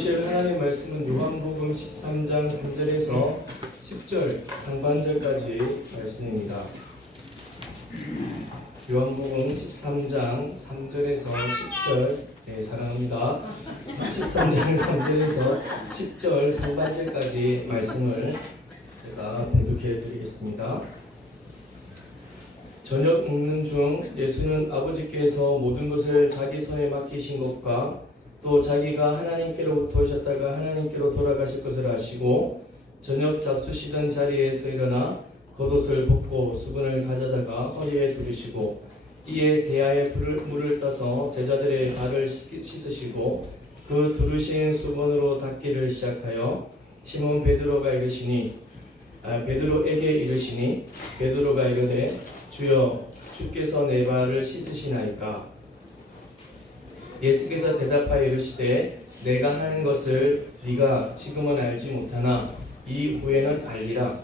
보실 하나님의 말씀은 요한복음 13장 3절에서 10절 상반절까지 말씀입니다. 요한복음 13장 3절에서 10절, 네, 사랑합니다. 13장 3절에서 10절 상반절까지 말씀을 제가 공독해 드리겠습니다. 저녁 먹는 중 예수는 아버지께서 모든 것을 자기 손에 맡기신 것과 또 자기가 하나님께로부터 오셨다가 하나님께로 돌아가실 것을 아시고 저녁 잡수시던 자리에서 일어나 겉옷을 벗고 수건을 가져다가 허리에 두르시고 이에 대야에 물을 떠서 제자들의 발을 씻으시고 그 두르신 수건으로 닦기를 시작하여 시몬 베드로에게 이르시니 베드로가 이르되 주여 주께서 내 발을 씻으시나이까. 예수께서 대답하여 이르시되 내가 하는 것을 네가 지금은 알지 못하나 이후에는 알리라.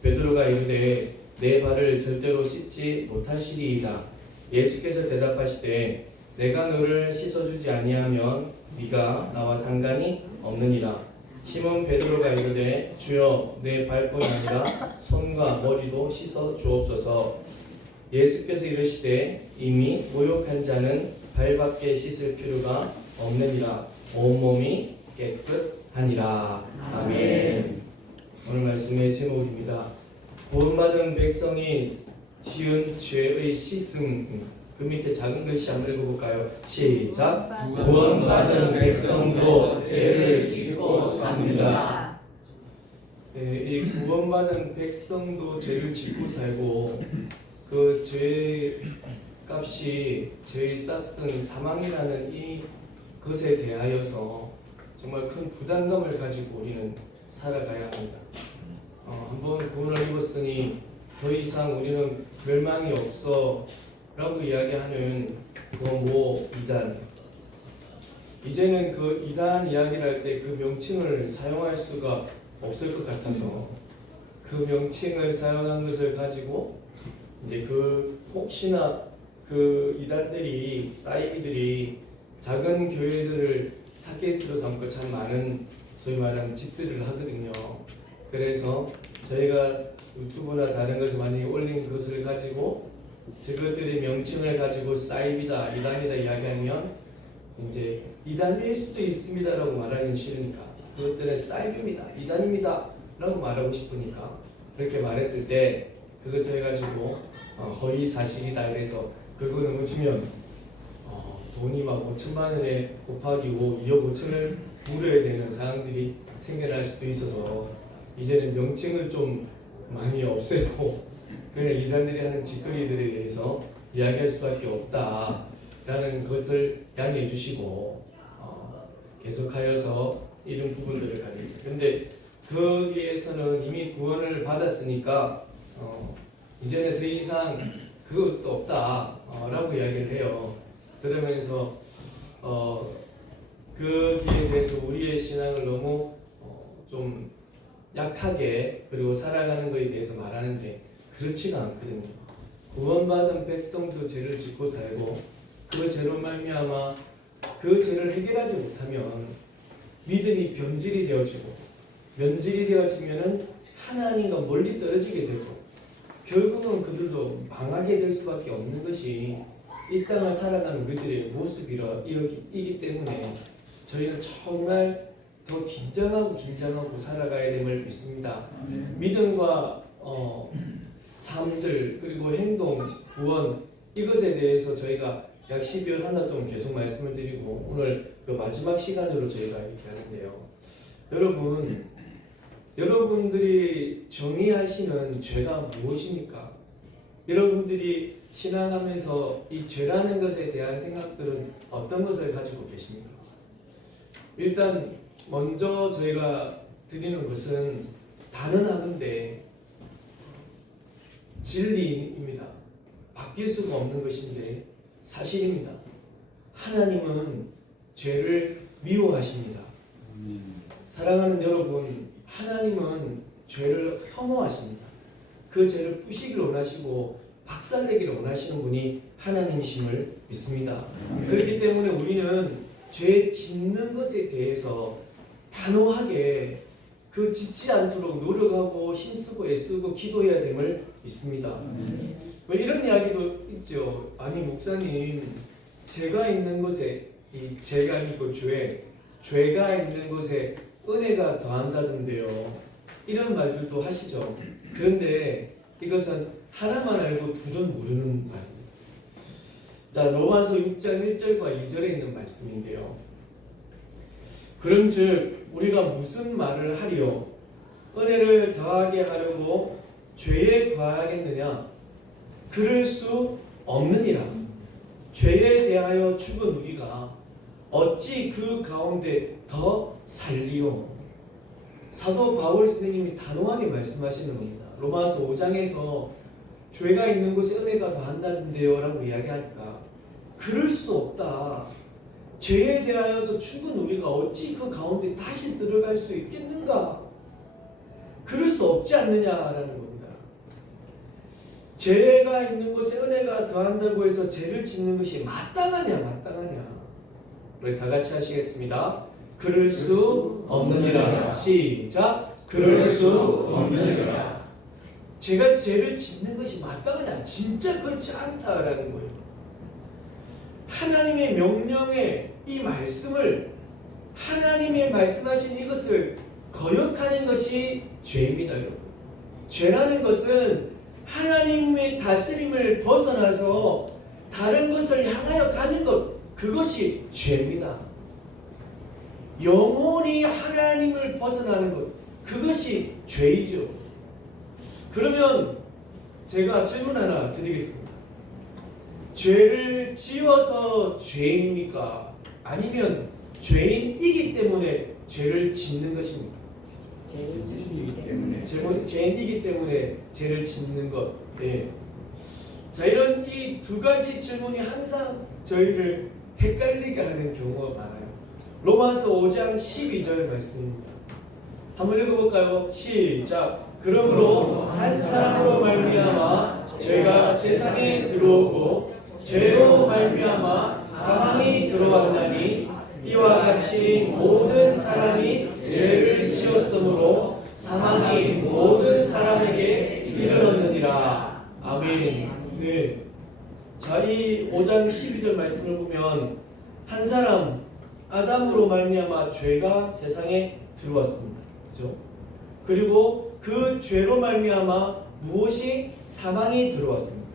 베드로가 이르되 내 발을 절대로 씻지 못하시리이다. 예수께서 대답하시되 내가 너를 씻어주지 아니하면 네가 나와 상관이 없느니라. 시몬 베드로가 이르되 주여 내 발뿐 아니라 손과 머리도 씻어 주옵소서. 예수께서 이르시되 이미 모욕한 자는 발밖에 씻을 필요가 없느니라. 온몸이 깨끗하니라. 아멘. 오늘 말씀의 제목입니다. 구원받은 백성이 지은 죄의 씻음. 그 밑에 작은 글씨 한번 읽어볼까요? 시작. 구원받은 백성도 죄를 짓고 삽니다. 네, 이 구원받은 백성도 죄를 짓고 살고 그 죄 값이 죄의 싹은 사망이라는 이 것에 대하여서 정말 큰 부담감을 가지고 우리는 살아가야 합니다. 한번 구원을 입었으니 더 이상 우리는 멸망이 없어 라고 이야기하는 그 이단, 이제는 그 이단 이야기를 할 때 그 명칭을 사용할 수가 없을 것 같아서 그 명칭을 사용한 것을 가지고 이제 그 혹시나 그 이단들이 사이비들이 작은 교회들을 타겟으로 삼고 참 많은 소위 말하는 짓들을 하거든요. 그래서 저희가 유튜브나 다른 것을 만약에 올린 것을 가지고 저것들의 명칭을 가지고 사이비다, 이단이다 이야기하면 이제 이단일 수도 있습니다라고 말하기 싫으니까 그것들은 사이비입니다, 이단입니다 라고 말하고 싶으니까 그렇게 말했을 때 그것을 가지고 허위 사실이다 이래서 그거 넘어지면 돈이 막 5천만 원에 곱하기 2억 5천을 물어야 되는 상황들이 생겨날 수도 있어서 이제는 명칭을 좀 많이 없애고 그냥 이단들이 하는 짓거리들에 대해서 이야기할 수밖에 없다라는 것을 양해해 주시고 계속하여서 이런 부분들을 가집니다. 근데 거기에서는 이미 구원을 받았으니까 이제는 더 이상 그것도 없다라고 이야기를 해요. 그러면서 거기에 대해서 우리의 신앙을 너무 좀 약하게 그리고 살아가는 것에 대해서 말하는데 그렇지가 않거든요. 구원받은 백성도 죄를 짓고 살고 그 죄로 말미암아 그 죄를 해결하지 못하면 믿음이 변질이 되어지고 변질이 되어지면은 하나님과 멀리 떨어지게 되고 결국은 그들도 망하게 될 수밖에 없는 것이 이 땅을 살아가는 우리들의 모습이기 때문에 저희는 정말 더 긴장하고 살아가야 됨을 믿습니다. 믿음과 삶들 그리고 행동, 구원 이것에 대해서 저희가 약 12월 하나 동안 계속 말씀을 드리고 오늘 그 마지막 시간으로 저희가 이렇게 하는데요. 여러분들이 정의하시는 죄가 무엇입니까? 여러분들이 신앙하면서 이 죄라는 것에 대한 생각들은 어떤 것을 가지고 계십니까? 일단 먼저 저희가 드리는 것은 단언하건대 진리입니다. 바뀔 수가 없는 것인데 사실입니다. 하나님은 죄를 미워하십니다. 사랑하는 여러분, 하나님은 죄를 혐오하십니다. 그 죄를 부시기를 원하시고 박살내기를 원하시는 분이 하나님이심을 믿습니다. 그렇기 때문에 우리는 죄 짓는 것에 대해서 단호하게 그 짓지 않도록 노력하고 힘쓰고 애쓰고 기도해야 됨을 믿습니다. 뭐 이런 이야기도 있죠. 아니 목사님, 제가 있는 곳에 이 죄가 아니고 죄가 있는 곳에 은혜가 더한다던데요. 이런 말들도 하시죠. 그런데 이것은 하나만 알고 둘은 모르는 말입니다. 자, 로마서 6장 1절과 2절에 있는 말씀인데요. 그런즉 우리가 무슨 말을 하리요? 은혜를 더하게 하려고 죄에 거하겠느냐? 그럴 수 없느니라. 죄에 대하여 죽은 우리가 어찌 그 가운데 더 살리요? 사도 바울 선생님이 단호하게 말씀하시는 겁니다. 로마서 5장에서 죄가 있는 곳에 은혜가 더한다던데요 라고 이야기하니까 그럴 수 없다. 죄에 대하여서 죽은 우리가 어찌 그 가운데 다시 들어갈 수 있겠는가? 그럴 수 없지 않느냐라는 겁니다. 죄가 있는 곳에 은혜가 더한다고 해서 죄를 짓는 것이 마땅하냐? 우리 다 같이 하시겠습니다. 그럴 수 없느니라. 시작. 그럴 수 없느니라. 제가 죄를 짓는 것이 마땅하냐? 진짜 그렇지 않다라는 거예요. 하나님의 명령에 이 말씀을, 하나님의 말씀하신 이것을 거역하는 것이 죄입니다, 여러분. 죄라는 것은 하나님의 다스림을 벗어나서 다른 것을 향하여 가는 것, 그것이 죄입니다. 영혼이 하나님을 벗어나는 것, 그것이 죄이죠. 그러면 제가 질문 하나 드리겠습니다. 죄를 지어서 죄입니까? 아니면 죄인이기 때문에 죄를 짓는 것입니까? 죄인이기 때문에 죄를 짓는 것. 네. 자, 이런 이 두 가지 질문이 항상 저희를 헷갈리게 하는 경우가 많아요. 로마서 5장 12절 말씀입니다. 한번 읽어볼까요? 시작. 그러므로 한 사람으로 말미암아 죄가 세상에 들어오고 죄로 말미암아 사망이 들어왔나니 이와 같이 모든 사람이 죄를 지었으므로 사망이 모든 사람에게 이르렀느니라. 아멘. 네. 자, 이 5장 12절 말씀을 보면 한 사람 아담으로 말미암아 죄가 세상에 들어왔습니다. 그렇죠? 그리고 그 죄로 말미암아 무엇이 사망이 들어왔습니다.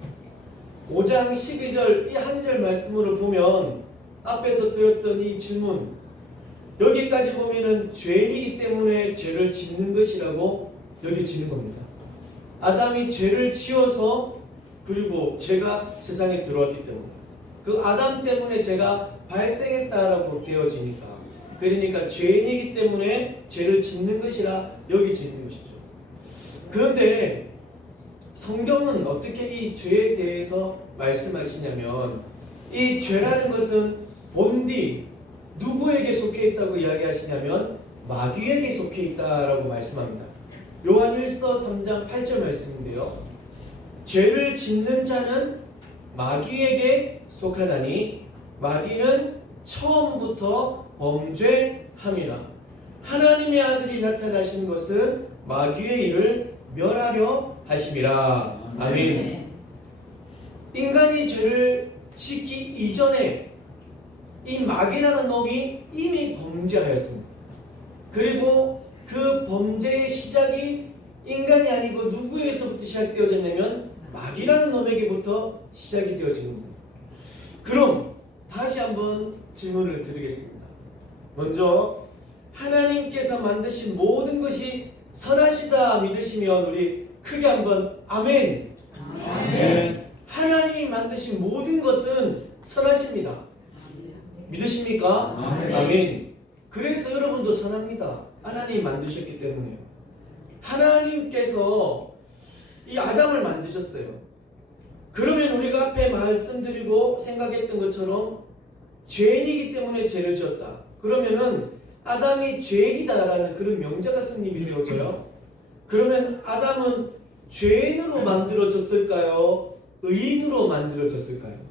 5장 12절 이 한 절 말씀으로 보면 앞에서 드렸던 이 질문, 여기까지 보면은 죄이기 때문에 죄를 짓는 것이라고 여겨지는 겁니다. 아담이 죄를 지어서 그리고 죄가 세상에 들어왔기 때문에 그 아담 때문에 죄가 발생했다라고 되어지니까, 그러니까 죄인이기 때문에 죄를 짓는 것이라 여겨지는 것이죠. 그런데 성경은 어떻게 이 죄에 대해서 말씀하시냐면, 이 죄라는 것은 본디 누구에게 속해 있다고 이야기하시냐면 마귀에게 속해 있다라고 말씀합니다. 요한일서 3장 8절 말씀인데요. 죄를 짓는 자는 마귀에게 속하나니 마귀는 처음부터 범죄함이라. 하나님의 아들이 나타나신 것은 마귀의 일을 멸하려 하심이라. 아멘. 인간이 죄를 짓기 이전에 이 마귀라는 놈이 이미 범죄하였습니다. 그리고 그 범죄의 시작이 인간이 아니고 누구에서부터 시작되어졌냐면 마귀라는 놈에게부터 시작이 되어진 겁니다. 그럼 다시 한번 질문을 드리겠습니다. 먼저 하나님께서 만드신 모든 것이 선하시다 믿으시면 우리 크게 한번 아멘. 아멘. 하나님이 만드신 모든 것은 선하십니다. 믿으십니까? 아멘. 아멘. 그래서 여러분도 선합니다. 하나님이 만드셨기 때문에요. 하나님께서 이 아담을 만드셨어요. 그러면 우리가 앞에 말씀드리고 생각했던 것처럼 죄인이기 때문에 죄를 지었다. 그러면은 아담이 죄인이다라는 그런 명제가 성립이 되어져요. 그러면 아담은 죄인으로 만들어졌을까요? 의인으로 만들어졌을까요?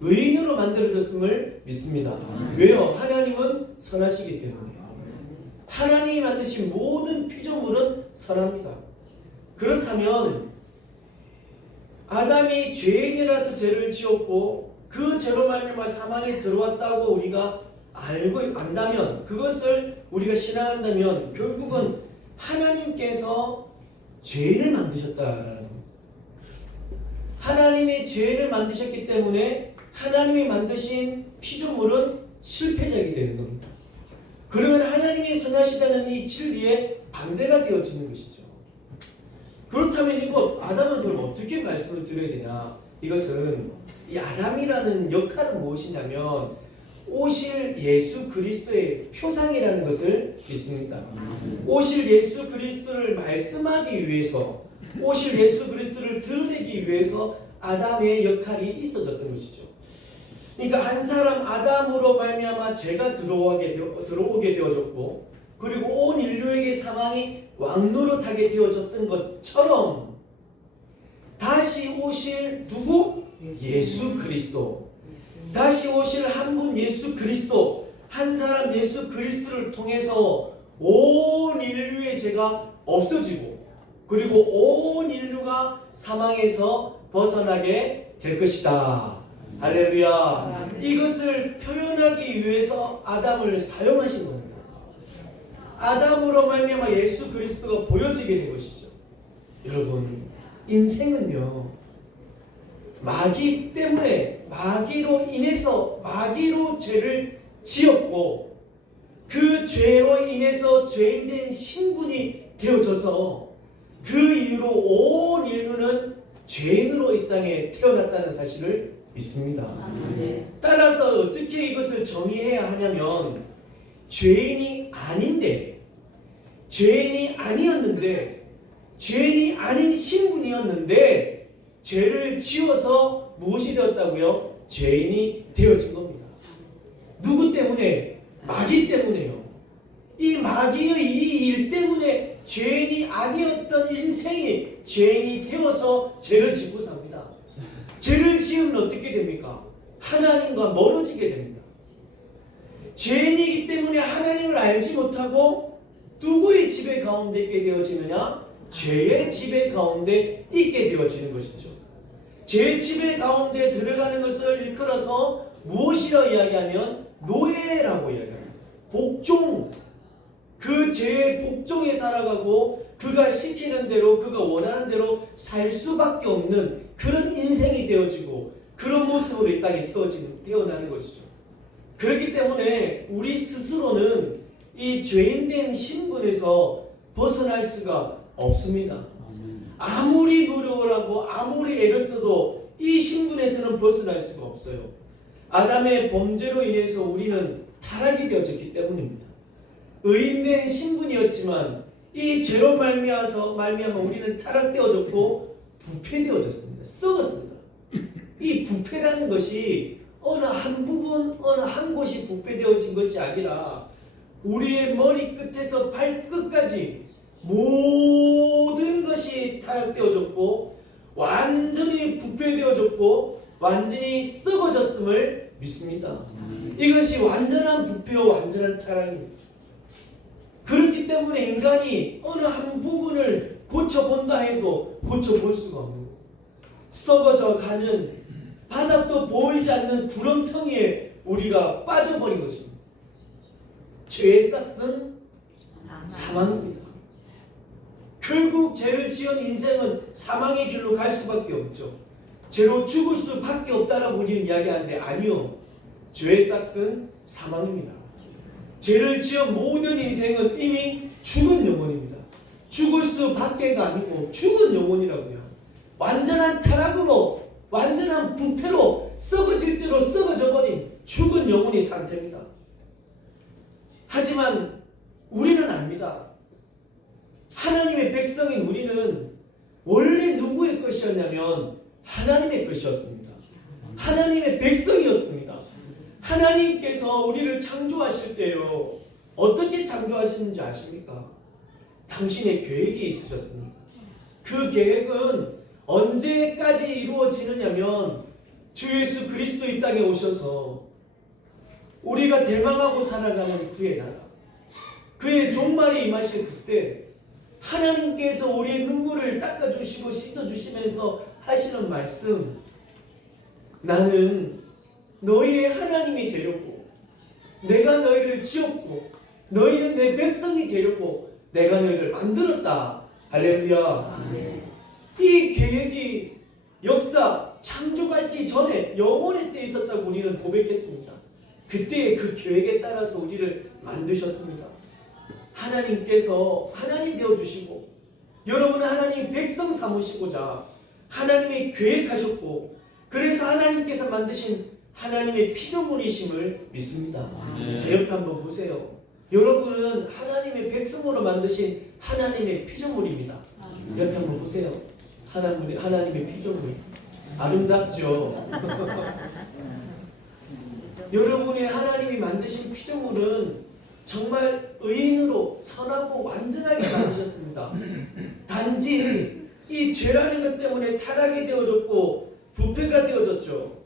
의인으로 만들어졌음을 믿습니다. 왜요? 하나님은 선하시기 때문에. 하나님이 만드신 모든 피조물은 선합니다. 그렇다면 아담이 죄인이라서 죄를 지었고 그 죄로 말미암아 사망에 들어왔다고 우리가 알고 안다면, 그것을 우리가 신앙한다면 결국은 하나님께서 죄인을 만드셨다라는 겁니다. 하나님이 죄인을 만드셨기 때문에 하나님이 만드신 피조물은 실패작이 되는 겁니다. 그러면 하나님이 선하시다는 이 진리에 반대가 되어지는 것이죠. 그렇다면 이거 아담은 그럼 어떻게 말씀을 드려야 되냐? 이것은 이 아담이라는 역할은 무엇이냐면 오실 예수 그리스도의 표상이라는 것을 믿습니다. 오실 예수 그리스도를 말씀하기 위해서, 오실 예수 그리스도를 드러내기 위해서 아담의 역할이 있어졌던 것이죠. 그러니까 한 사람 아담으로 말미암아 죄가 들어오게 되어졌고, 그리고 온 인류에게 사망이 왕노릇하게 되어졌던 것처럼 다시 오실 누구? 예수 그리스도. 다시 오실 한 분 예수 그리스도, 한 사람 예수 그리스도를 통해서 온 인류의 죄가 없어지고, 그리고 온 인류가 사망에서 벗어나게 될 것이다. 할렐루야. 이것을 표현하기 위해서 아담을 사용하신 겁니다. 아담으로 말미암아 예수 그리스도가 보여지게 된 것이죠. 여러분, 인생은요, 마귀 때문에, 마귀로 인해서, 마귀로 죄를 지었고 그 죄로 인해서 죄인된 신분이 되어져서 그 이후로 온 인류는 죄인으로 이 땅에 태어났다는 사실을 믿습니다. 따라서 어떻게 이것을 정의해야 하냐면, 죄인이 아닌데, 죄인이 아니었는데, 죄인이 아닌 신분이었는데 죄를 지어서 무엇이 되었다고요? 죄인이 되어진 겁니다. 누구 때문에? 마귀 때문에요. 이 마귀의 이 일 때문에 죄인이 아니었던 인생이 죄인이 되어서 죄를 짓고 삽니다. 죄를 지으면 어떻게 됩니까? 하나님과 멀어지게 됩니다. 죄인이기 때문에 하나님을 알지 못하고 누구의 지배 가운데 있게 되어지느냐? 죄의 지배 가운데 있게 되어지는 것이죠. 죄의 지배 가운데 들어가는 것을 일컬어서 무엇이라고 이야기하면 노예라고 이야기합니다. 복종. 그 죄의 복종에 살아가고 그가 시키는 대로, 그가 원하는 대로 살 수밖에 없는 그런 인생이 되어지고 그런 모습으로 이 땅에 태어나는 것이죠. 그렇기 때문에 우리 스스로는 이 죄인된 신분에서 벗어날 수가 없습니다. 아무리 노력을 하고 아무리 애를 써도 이 신분에서는 벗어날 수가 없어요. 아담의 범죄로 인해서 우리는 타락이 되어졌기 때문입니다. 의인된 신분이었지만 이 죄로 말미암아 우리는 타락되어졌고 부패되어졌습니다. 썩었습니다. 이 부패라는 것이 어느 한 부분, 어느 한 곳이 부패되어진 것이 아니라 우리의 머리 끝에서 발끝까지 모든 것이 타락되어졌고 완전히 부패되어졌고 완전히 썩어졌음을 믿습니다. 이것이 완전한 부패와 완전한 타락입니다. 그렇기 때문에 인간이 어느 한 부분을 고쳐본다 해도 고쳐볼 수가 없는 거예요. 썩어져 가는 바닥도 보이지 않는 구렁텅이에 우리가 빠져버린 것입니다. 죄의 싹은 사망입니다. 결국 죄를 지은 인생은 사망의 길로 갈 수밖에 없죠. 죄로 죽을 수밖에 없다라고 우리는 이야기하는데 아니요. 죄의 싹은 사망입니다. 죄를 지은 모든 인생은 이미 죽은 영혼입니다. 죽을 수밖에가 아니고 죽은 영혼이라고요. 완전한 타락으로, 완전한 부패로 썩어질 대로 썩어져 버린 죽은 영혼의 상태입니다. 하지만 우리는 압니다. 하나님의 백성인 우리는 원래 누구의 것이었냐면 하나님의 것이었습니다. 하나님의 백성이었습니다. 하나님께서 우리를 창조하실 때요, 어떻게 창조하셨는지 아십니까? 당신의 계획이 있으셨습니다. 그 계획은 언제까지 이루어지느냐면 주 예수 그리스도 이 땅에 오셔서 우리가 대망하고 살아가는 그의 나라, 그의 종말이 임하실 그때 하나님께서 우리의 눈물을 닦아주시고 씻어주시면서 하시는 말씀, 나는 너희의 하나님이 되려고, 내가 너희를 지었고 너희는 내 백성이 되려고 내가 너희를 만들었다. 할렐루야. 이 계획이 역사 창조가 있기 전에 영원의 때에 있었다고 우리는 고백했습니다. 그때의 그 계획에 따라서 우리를 만드셨습니다. 하나님께서 하나님 되어주시고 여러분은 하나님 백성 삼으시고자 하나님이 계획하셨고, 그래서 하나님께서 만드신 하나님의 피조물이심을 믿습니다. 제 옆에 한번 보세요. 여러분은 하나님의 백성으로 만드신 하나님의 피조물입니다. 옆에 한번 보세요. 하나님의 피조물. 아름답죠? 여러분이 하나님이 만드신 피조물은 정말 의인으로 선하고 완전하게 만드셨습니다. 단지 이 죄라는 것 때문에 타락이 되어졌고 부패가 되어졌죠.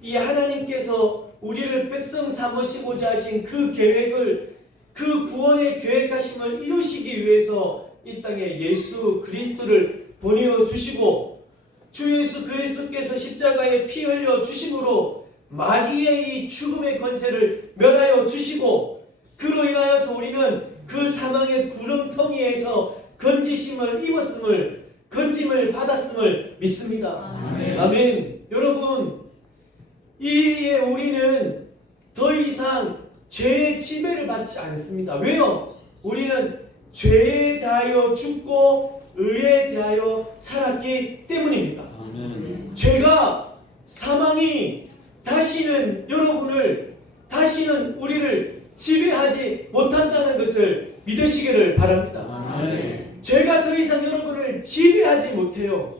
이 하나님께서 우리를 백성 삼으시고자 하신 그 계획을, 그 구원의 계획하심을 이루시기 위해서 이 땅에 예수 그리스도를 보내주시고, 주 예수 그리스도께서 십자가에 피 흘려 주심으로 마귀의 이 죽음의 권세를 멸하여 주시고, 그로 인하여서 우리는 그 사망의 구렁텅이에서 건지심을 입었음을, 건짐을 받았음을 믿습니다. 아멘. 여러분, 이에 우리는 더 이상 죄의 지배를 받지 않습니다. 왜요? 우리는 죄에 대하여 죽고 의에 대하여 살았기 때문입니다. 죄가, 사망이 다시는 여러분을, 다시는 우리를 지배하지 못한다는 것을 믿으시기를 바랍니다. 죄가 더 이상 여러분을 지배하지 못해요.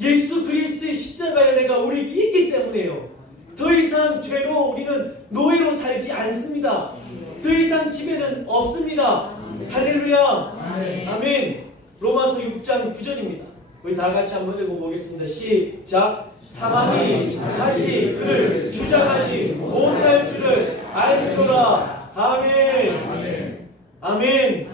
예수 그리스도의 십자가의 은혜가 우리에게 있기 때문에요. 더 이상 죄로 우리는 노예로 살지 않습니다. 더 이상 지배는 없습니다. 할렐루야. 아멘. 로마서 6장 9절입니다. 우리 다 같이 한번 읽어보겠습니다. 시작. 사망이 다시 그를 주장하지 못할 줄을 알미로라. 아멘. 아멘.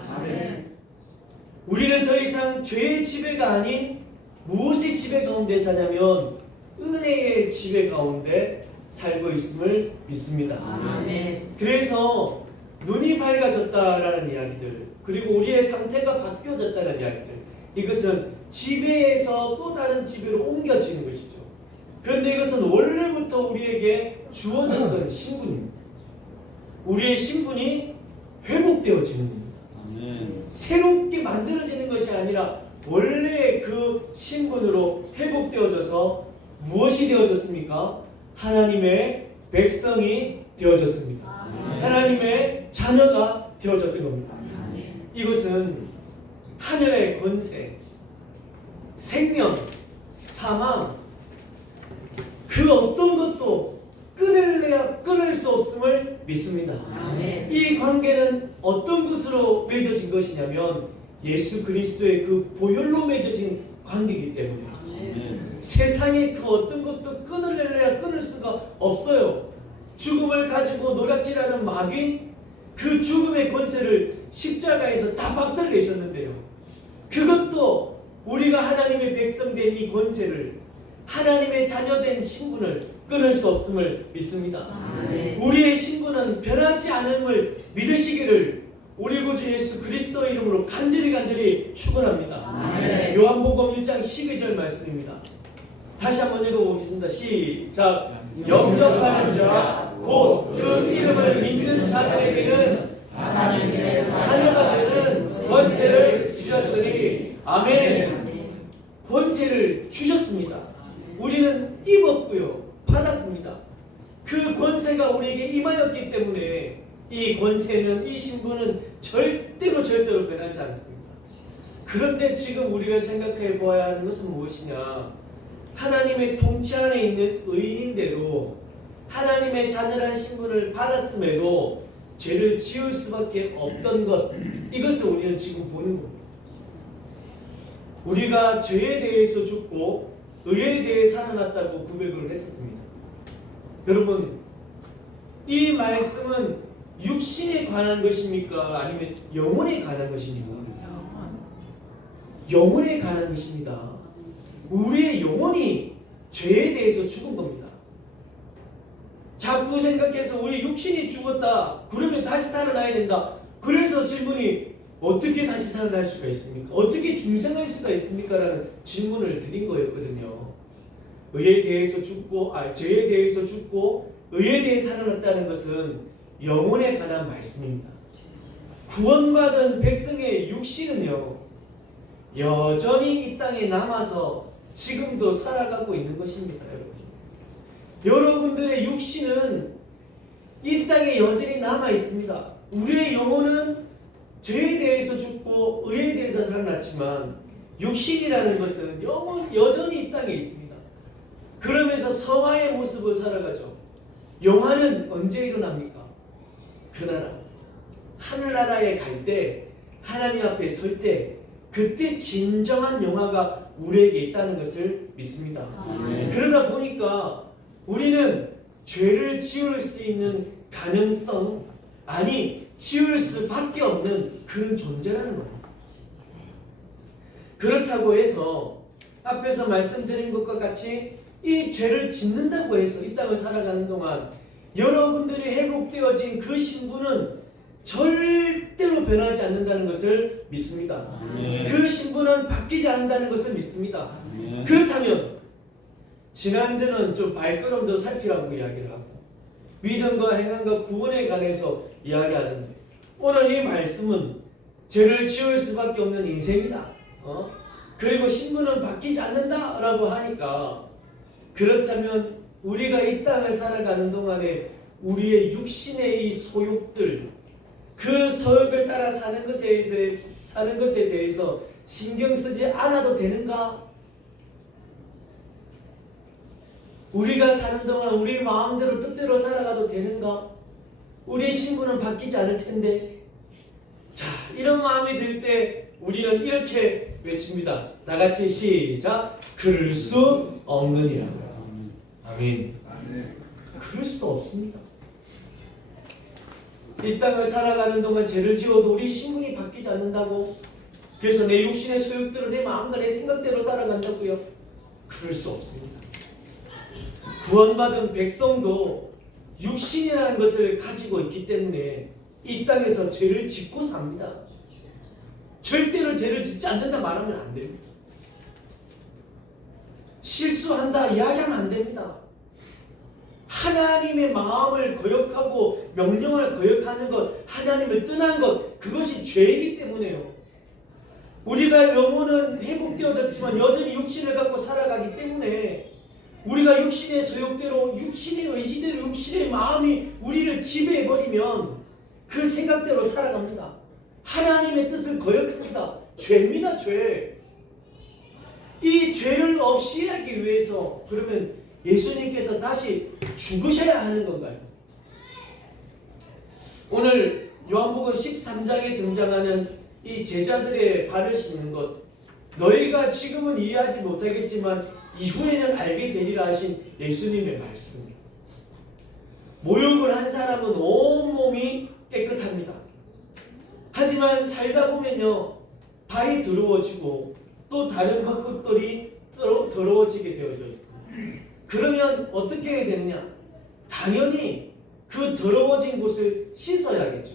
우리는 더 이상 죄의 지배가 아닌 무엇의 지배 가운데 사냐면 은혜의 지배 가운데 살고 있음을 믿습니다. 아멘. 그래서 눈이 밝아졌다라는 이야기들, 그리고 우리의 상태가 바뀌어졌다는 이야기들, 이것은 지배에서 또 다른 지배로 옮겨지는 것이죠. 그런데 이것은 원래부터 우리에게 주어졌던 신분입니다. 우리의 신분이 회복되어지는 겁니다. 새롭게 만들어지는 것이 아니라 원래 그 신분으로 회복되어져서 무엇이 되어졌습니까? 하나님의 백성이 되어졌습니다. 하나님의 자녀가 되어졌던 겁니다. 이것은 하늘의 권세, 생명, 사망, 그 어떤 것도 끊을래야 끊을 수 없음을 믿습니다. 이 관계는 어떤 것으로 맺어진 것이냐면 예수 그리스도의 그 보혈로 맺어진 관계이기 때문에 세상의 그 어떤 것도 끊을래야 끊을 수가 없어요. 죽음을 가지고 노략질하는 마귀, 그 죽음의 권세를 십자가에서 다 박살내셨는데요. 그것도 우리가 하나님의 백성된 이 권세를, 하나님의 자녀된 신분을 끊을 수 없음을 믿습니다. 우리의 신분은 변하지 않음을 믿으시기를 우리 구주 예수 그리스도의 이름으로 간절히 축원합니다. 요한복음 1장 12절 말씀입니다. 다시 한번 읽어보겠습니다. 시작. 영접하는 자 곧 그 이름을 믿는 자들에게는 하나님의 자녀가 되는 권세를 주셨으니. 아멘. 권세를 주셨습니다. 우리는 입었고요, 받았습니다. 그 권세가 우리에게 임하였기 때문에 이 권세는, 이 신분은 절대로 변하지 않습니다. 그런데 지금 우리가 생각해 보아야 하는 것은 무엇이냐? 하나님의 통치 안에 있는 의인인데도 하나님의 자녀란 신분을 받았음에도 죄를 지을 수밖에 없던 것, 이것을 우리는 지금 보는 겁니다. 우리가 죄에 대해서 죽고 의에 대해 살아났다고 고백을 했었습니다. 여러분, 이 말씀은 육신에 관한 것입니까? 아니면 영혼에 관한 것입니까? 영혼에 관한 것입니다. 우리의 영혼이 죄에 대해서 죽은 겁니다. 자꾸 생각해서 우리 육신이 죽었다. 그러면 다시 살아나야 된다. 그래서 질문이 어떻게 다시 살아날 수가 있습니까? 어떻게 중생할 수가 있습니까? 라는 질문을 드린 거였거든요. 의에 대해서 죽고, 죄에 대해서 죽고 의에 대해 살아났다는 것은 영혼에 관한 말씀입니다. 구원받은 백성의 육신은요, 여전히 이 땅에 남아서 지금도 살아가고 있는 것입니다. 여러분들의 육신은 이 땅에 여전히 남아 있습니다. 우리의 영혼은 죄에 대해서 죽고 의에 대해서 살아났지만 육신이라는 것은 여전히 이 땅에 있습니다. 그러면서 성화의 모습을 살아가죠. 영화는 언제 일어납니까? 그 나라, 하늘나라에 갈 때, 하나님 앞에 설 때, 그때 진정한 영화가 우리에게 있다는 것을 믿습니다. 그러다 보니까 우리는 죄를 지을 수 있는 가능성, 아니 지을 수밖에 없는 그런 존재라는 겁니다. 그렇다고 해서 앞에서 말씀드린 것과 같이 이 죄를 짓는다고 해서 이 땅을 살아가는 동안 여러분들이 회복되어진 그 신분은 절대로 변하지 않는다는 것을 믿습니다. 그 신분은 바뀌지 않는다는 것을 믿습니다. 그렇다면 지난주는 좀 발걸음도 살피라고 이야기를 하고 믿음과 행함과 구원에 관해서 이야기하는데 오늘 이 말씀은 죄를 지을 수밖에 없는 인생이다. 그리고 신분은 바뀌지 않는다라고 하니까 그렇다면 우리가 이 땅을 살아가는 동안에 우리의 육신의 이 소욕들 그 소욕을 따라 사는 것에 대해서 신경 쓰지 않아도 되는가? 우리가 사는 동안 우리 마음대로 뜻대로 살아가도 되는가? 우리의 신분은 바뀌지 않을 텐데. 자, 이런 마음이 들 때 우리는 이렇게 외칩니다. 다 같이 시작. 그럴 수 없느니라고요. 아멘. 그럴 수 없습니다. 이 땅을 살아가는 동안 죄를 지어도 우리 신분이 바뀌지 않는다고? 그래서 내 육신의 소욕들은 내 마음과 내 생각대로 살아간다고요? 그럴 수 없습니다. 구원받은 백성도 육신이라는 것을 가지고 있기 때문에 이 땅에서 죄를 짓고 삽니다. 절대로 죄를 짓지 않는다 말하면 안 됩니다. 실수한다 이야기하면 안 됩니다. 하나님의 마음을 거역하고 명령을 거역하는 것, 하나님을 떠난 것, 그것이 죄이기 때문에요. 우리가 영혼은 회복되어졌지만 여전히 육신을 갖고 살아가기 때문에 우리가 육신의 소욕대로, 육신의 의지대로, 육신의 마음이 우리를 지배해버리면 그 생각대로 살아갑니다. 하나님의 뜻을 거역합니다. 죄입니다, 죄. 이 죄를 없이 하기 위해서 그러면 예수님께서 다시 죽으셔야 하는 건가요? 오늘 요한복음 13장에 등장하는 이 제자들의 발을 씻는 것, 너희가 지금은 이해하지 못하겠지만 이후에는 알게 되리라 하신 예수님의 말씀. 모욕을 한 사람은 온몸이 깨끗합니다. 하지만 살다 보면요, 발이 더러워지고 또 다른 겉옷들이 더러워지게 되어져 있습니다. 그러면 어떻게 해야 되느냐? 당연히 그 더러워진 곳을 씻어야겠죠.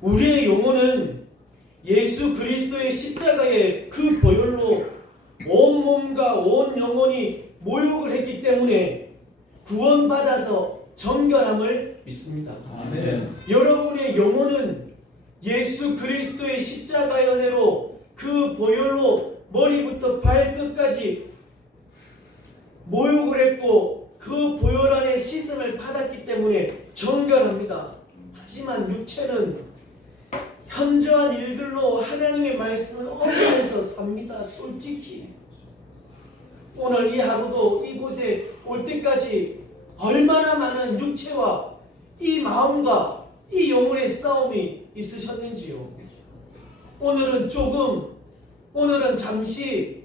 우리의 영혼은 예수 그리스도의 십자가의 그 보혈로 온 몸과 온 영혼이 모욕을 했기 때문에 구원받아서 정결함을 믿습니다. 아멘. 여러분의 영혼은 예수 그리스도의 십자가의 은혜로 그 보혈로 머리부터 발끝까지 모욕을 했고 그 보혈 안에 씻음을 받았기 때문에 정결합니다. 하지만 육체는 현저한 일들로 하나님의 말씀을 어겨내서 삽니다. 솔직히 오늘 이 하루도 이곳에 올 때까지 얼마나 많은 육체와 이 마음과 이 영혼의 싸움이 있으셨는지요. 오늘은 잠시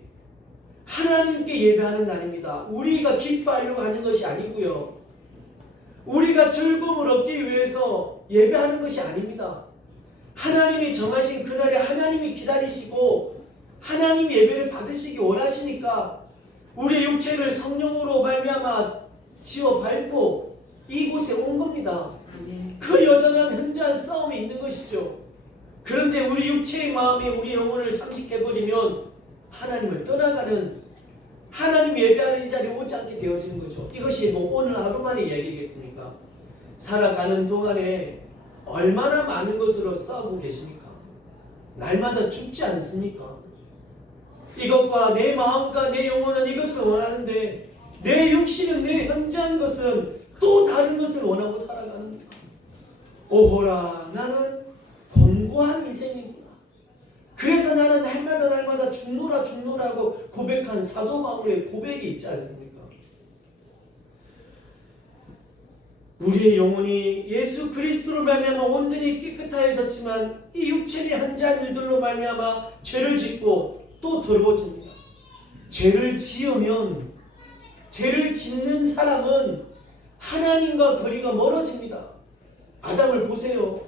하나님께 예배하는 날입니다. 우리가 기뻐하려고 하는 것이 아니고요. 우리가 즐거움을 얻기 위해서 예배하는 것이 아닙니다. 하나님이 정하신 그날에 하나님이 기다리시고 하나님 예배를 받으시기 원하시니까 우리의 육체를 성령으로 말미암아 지어 밟고 이곳에 온 겁니다. 그 여전한 현저한 싸움이 있는 것이죠. 그런데 우리 육체의 마음이 우리 영혼을 잠식해버리면 하나님을 떠나가는, 하나님 예배하는 이 자리에 오지 않게 되어지는 거죠. 이것이 뭐 오늘 하루만의 이야기겠습니까? 살아가는 동안에 얼마나 많은 것으로 싸우고 계십니까? 날마다 죽지 않습니까? 이것과 내 마음과 내 영혼은 이것을 원하는데 내 육신은, 내 현저한 것은 또 다른 것을 원하고 살아가는 거야. 오호라, 나는 공고한 인생이구나. 그래서 나는 날마다 죽노라고 고백한 사도 바울의 고백이 있지 않습니까? 우리의 영혼이 예수 그리스도로 말미암아 온전히 깨끗하여졌지만 이 육체의 한자한 일들로 말미암아 죄를 짓고 또 더러워집니다. 죄를 지으면, 죄를 짓는 사람은 하나님과 거리가 멀어집니다. 아담을 보세요.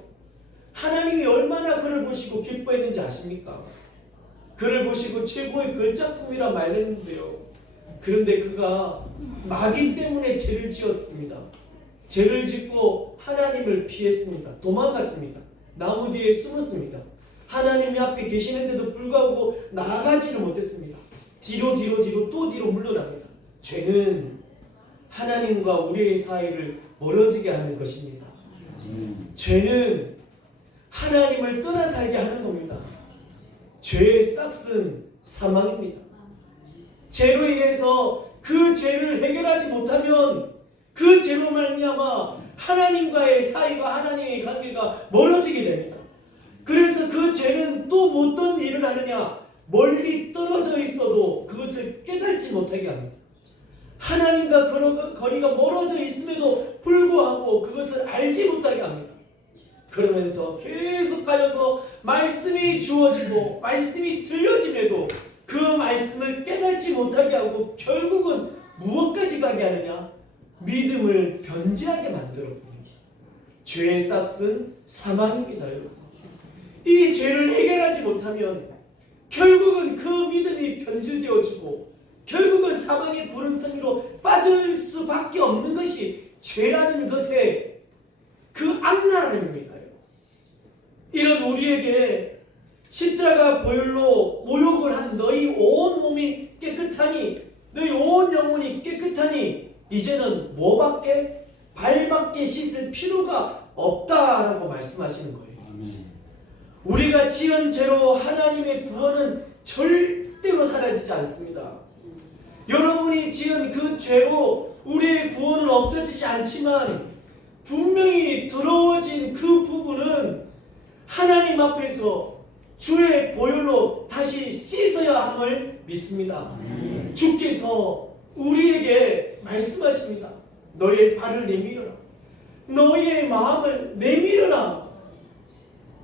하나님이 얼마나 그를 보시고 기뻐했는지 아십니까? 그를 보시고 최고의 걸작품이라 말했는데요. 그런데 그가 마귀 때문에 죄를 지었습니다. 죄를 짓고 하나님을 피했습니다. 도망갔습니다. 나무 뒤에 숨었습니다. 하나님이 앞에 계시는데도 불구하고 나아가지를 못했습니다. 뒤로 또 뒤로 물러납니다. 죄는 하나님과 우리의 사이를 멀어지게 하는 것입니다. 죄는 하나님을 떠나 살게 하는 겁니다. 죄의 싹은 사망입니다. 죄로 인해서 그 죄를 해결하지 못하면 그 죄로 말미암아 하나님과의 사이가, 하나님의 관계가 멀어지게 됩니다. 그래서 그 죄는 또 어떤 일을 하느냐? 멀리 떨어져 있어도 그것을 깨닫지 못하게 합니다. 하나님과 거리가 멀어져 있음에도 불구하고 그것을 알지 못하게 합니다. 그러면서 계속 가져서 말씀이 주어지고 말씀이 들려짐에도 그 말씀을 깨닫지 못하게 하고 결국은 무엇까지 가게 하느냐? 믿음을 변질하게 만들어버립니다. 죄의 싹은 사망입니다. 여러분. 이 죄를 해결하지 못하면 결국은 그 믿음이 변질되어지고 결국은 사망의 구름텅이로 빠질 수밖에 없는 것이 죄라는 것의 그 악랄함입니다. 이런 우리에게 십자가 보혈로 모욕을 한 너희 온 몸이 깨끗하니, 너희 온 영혼이 깨끗하니 이제는 뭐밖에? 발밖에 씻을 필요가 없다라고 말씀하시는 거예요. 아멘. 우리가 지은 죄로 하나님의 구원은 절대로 사라지지 않습니다. 여러분이 지은 그 죄로 우리의 구원은 없어지지 않지만 분명히 더러워진 그 부분은 하나님 앞에서 주의 보혈로 다시 씻어야 함을 믿습니다. 주께서 우리에게 말씀하십니다. 너희의 발을 내밀어라. 너희의 마음을 내밀어라.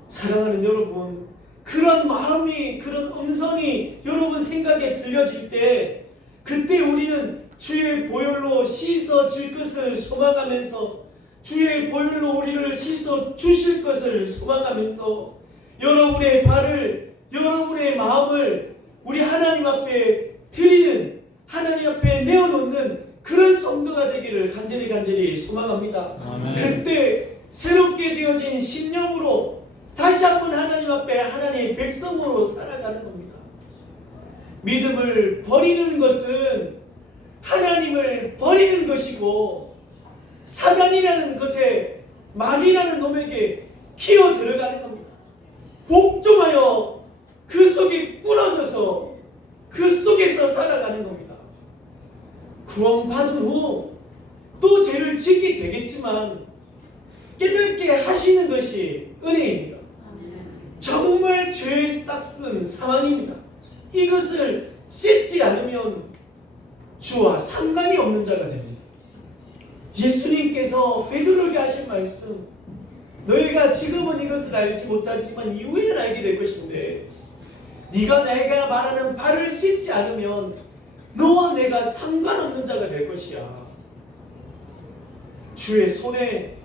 사랑하는 여러분, 그런 마음이, 그런 음성이 여러분 생각에 들려질 때 그때 우리는 주의 보혈로 씻어질 것을 소망하면서, 주의 보혈로 우리를 씻어 주실 것을 소망하면서 여러분의 발을, 여러분의 마음을 우리 하나님 앞에 드리는, 하나님 앞에 내어놓는 그런 성도가 되기를 간절히 소망합니다. 아멘. 그때 새롭게 되어진 심령으로 다시 한번 하나님 앞에 하나님의 백성으로 살아가는 겁니다. 믿음을 버리는 것은 하나님을 버리는 것이고 사단이라는 것에, 마귀라는 놈에게 기어 들어가는 겁니다. 복종하여 그 속에 꾸러져서 그 속에서 살아가는 겁니다. 구원받은 후 또 죄를 짓게 되겠지만 깨닫게 하시는 것이 은혜입니다. 정말 죄의 싹은 사망입니다. 이것을 씻지 않으면 주와 상관이 없는 자가 됩니다. 예수님께서 베드로에게 하신 말씀, 너희가 지금은 이것을 알지 못하지만 이후에는 알게 될 것인데 네가 내가 말하는 발을 씻지 않으면 너와 내가 상관없는 자가 될 것이야. 주의 손에,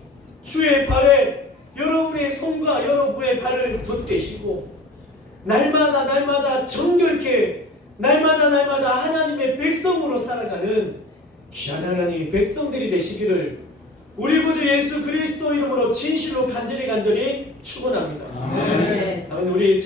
주의 발에, 여러분의 손과 여러분의 발을 덧대시고 날마다 정결케 날마다 하나님의 백성으로 살아가는 귀한 하나님의 백성들이 되시기를 우리 구주 예수 그리스도 이름으로 진실로 간절히 축원합니다. 아멘. 아멘. 우리